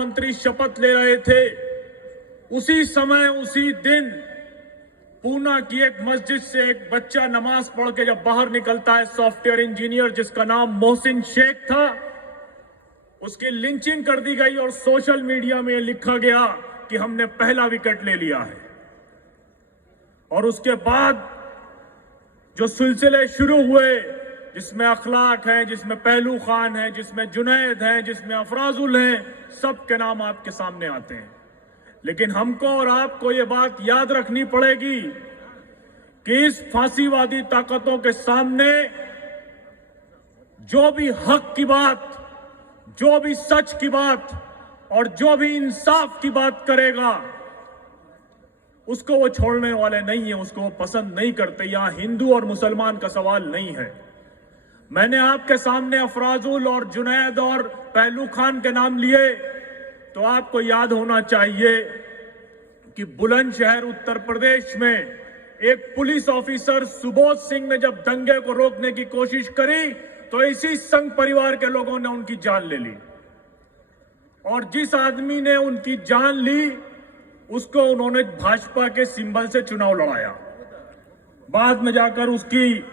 प्रधानमंत्री शपथ ले रहे थे, उसी समय उसी दिन पूना की एक मस्जिद से एक बच्चा नमाज पढ़ के जब बाहर निकलता है, सॉफ्टवेयर इंजीनियर जिसका नाम मोहसिन शेख था, उसकी लिंचिंग कर दी गई और सोशल मीडिया में लिखा गया कि हमने पहला विकेट ले लिया है। और उसके बाद जो सिलसिले शुरू हुए, जिसमें अखलाक है, जिसमें पहलू खान है, जिसमें जुनैद है, जिसमें अफराजुल है, सबके नाम आपके सामने आते हैं। लेकिन हमको और आपको ये बात याद रखनी पड़ेगी कि इस फांसीवादी ताकतों के सामने जो भी हक की बात, जो भी सच की बात और जो भी इंसाफ की बात करेगा, उसको वो छोड़ने वाले नहीं है, उसको वो पसंद नहीं करते। यहां हिंदू और मुसलमान का सवाल नहीं है। मैंने आपके सामने अफराजुल और जुनैद और पहलू खान के नाम लिए, तो आपको याद होना चाहिए कि बुलंदशहर उत्तर प्रदेश में एक पुलिस ऑफिसर सुबोध सिंह ने जब दंगे को रोकने की कोशिश करी, तो इसी संघ परिवार के लोगों ने उनकी जान ले ली। और जिस आदमी ने उनकी जान ली, उसको उन्होंने भाजपा के सिंबल से चुनाव लड़ाया। बाद में जाकर उसकी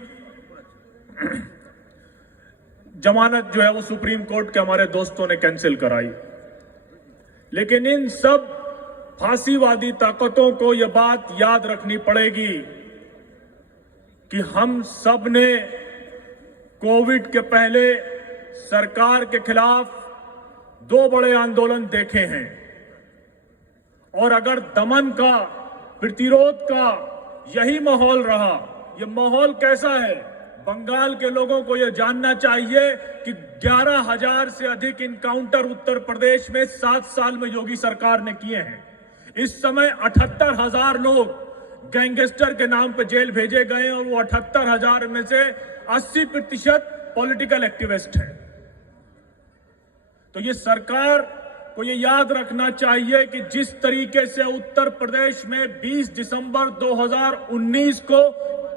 जमानत जो है वो सुप्रीम कोर्ट के हमारे दोस्तों ने कैंसिल कराई। लेकिन इन सब फांसीवादी ताकतों को यह बात याद रखनी पड़ेगी कि हम सब ने कोविड के पहले सरकार के खिलाफ 2 बड़े आंदोलन देखे हैं। और अगर दमन का, प्रतिरोध का यही माहौल रहा, यह माहौल कैसा है, बंगाल के लोगों को यह जानना चाहिए कि 11,000 से अधिक इनकाउंटर उत्तर प्रदेश में 7 साल में योगी सरकार ने किए हैं। इस समय 78,000 लोग गैंगस्टर के नाम पर जेल भेजे गए और वो 78,000 में से 80% पॉलिटिकल एक्टिविस्ट हैं। तो ये सरकार को ये याद रखना चाहिए कि जिस तरीके से उत्तर प्रदेश में 20 दिसंबर 2019 को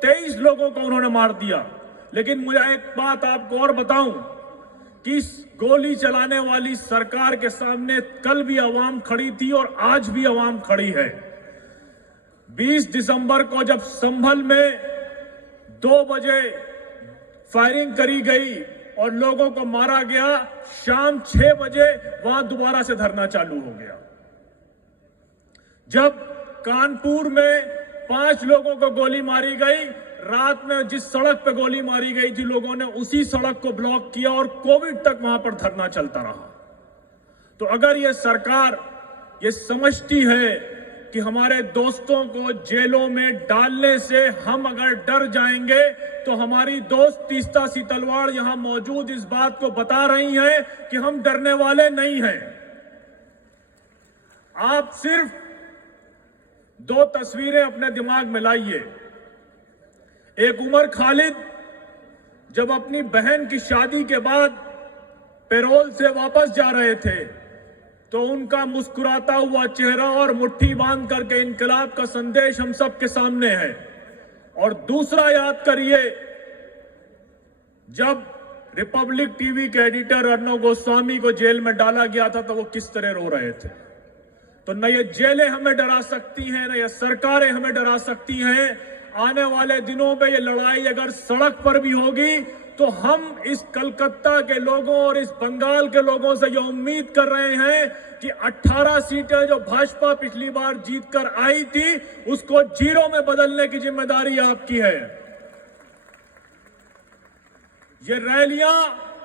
23 लोगों को उन्होंने मार दिया। लेकिन मुझे एक बात आपको और बताऊं कि इस गोली चलाने वाली सरकार के सामने कल भी आवाम खड़ी थी और आज भी आवाम खड़ी है। 20 दिसंबर को जब संभल में 2 बजे फायरिंग करी गई और लोगों को मारा गया, शाम 6 बजे वहां दोबारा से धरना चालू हो गया। जब कानपुर में 5 लोगों को गोली मारी गई, रात में जिस सड़क पे गोली मारी गई थी, लोगों ने उसी सड़क को ब्लॉक किया और कोविड तक वहां पर धरना चलता रहा। तो अगर ये सरकार ये समझती है कि हमारे दोस्तों को जेलों में डालने से हम अगर डर जाएंगे, तो हमारी दोस्त तीस्ता सीतलवाड़ यहां मौजूद इस बात को बता रही हैं कि हम डरने वाले नहीं हैं। आप सिर्फ 2 तस्वीरें अपने दिमाग में लाइए। एक उमर खालिद जब अपनी बहन की शादी के बाद पैरोल से वापस जा रहे थे, तो उनका मुस्कुराता हुआ चेहरा और मुट्ठी बांध करके इनकलाब का संदेश हम सबके सामने है। और दूसरा याद करिए, जब रिपब्लिक टीवी के एडिटर अर्णव गोस्वामी को जेल में डाला गया था, तो वो किस तरह रो रहे थे। तो न ये जेलें हमें डरा सकती हैं, न ये सरकारें हमें डरा सकती हैं। आने वाले दिनों में ये लड़ाई अगर सड़क पर भी होगी, तो हम इस कलकत्ता के लोगों और इस बंगाल के लोगों से ये उम्मीद कर रहे हैं कि 18 सीटें जो भाजपा पिछली बार जीतकर आई थी, उसको 0 में बदलने की जिम्मेदारी आपकी है। ये रैलियां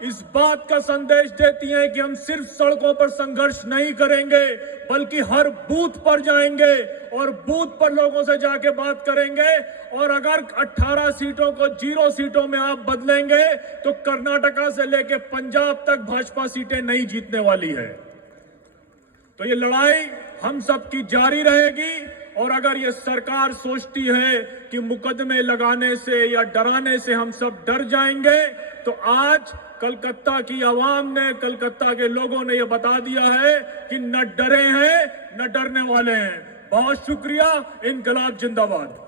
इस बात का संदेश देती हैं कि हम सिर्फ सड़कों पर संघर्ष नहीं करेंगे, बल्कि हर बूथ पर जाएंगे और बूथ पर लोगों से जाके बात करेंगे। और अगर 18 सीटों को 0 सीटों में आप बदलेंगे, तो कर्नाटका से लेकर पंजाब तक भाजपा सीटें नहीं जीतने वाली है। तो ये लड़ाई हम सबकी जारी रहेगी। और अगर ये सरकार सोचती है कि मुकदमे लगाने से या डराने से हम सब डर जाएंगे, तो आज कलकत्ता की आवाम ने, कलकत्ता के लोगों ने यह बता दिया है कि न डरे हैं न डरने वाले हैं। बहुत शुक्रिया। इनकलाब जिंदाबाद।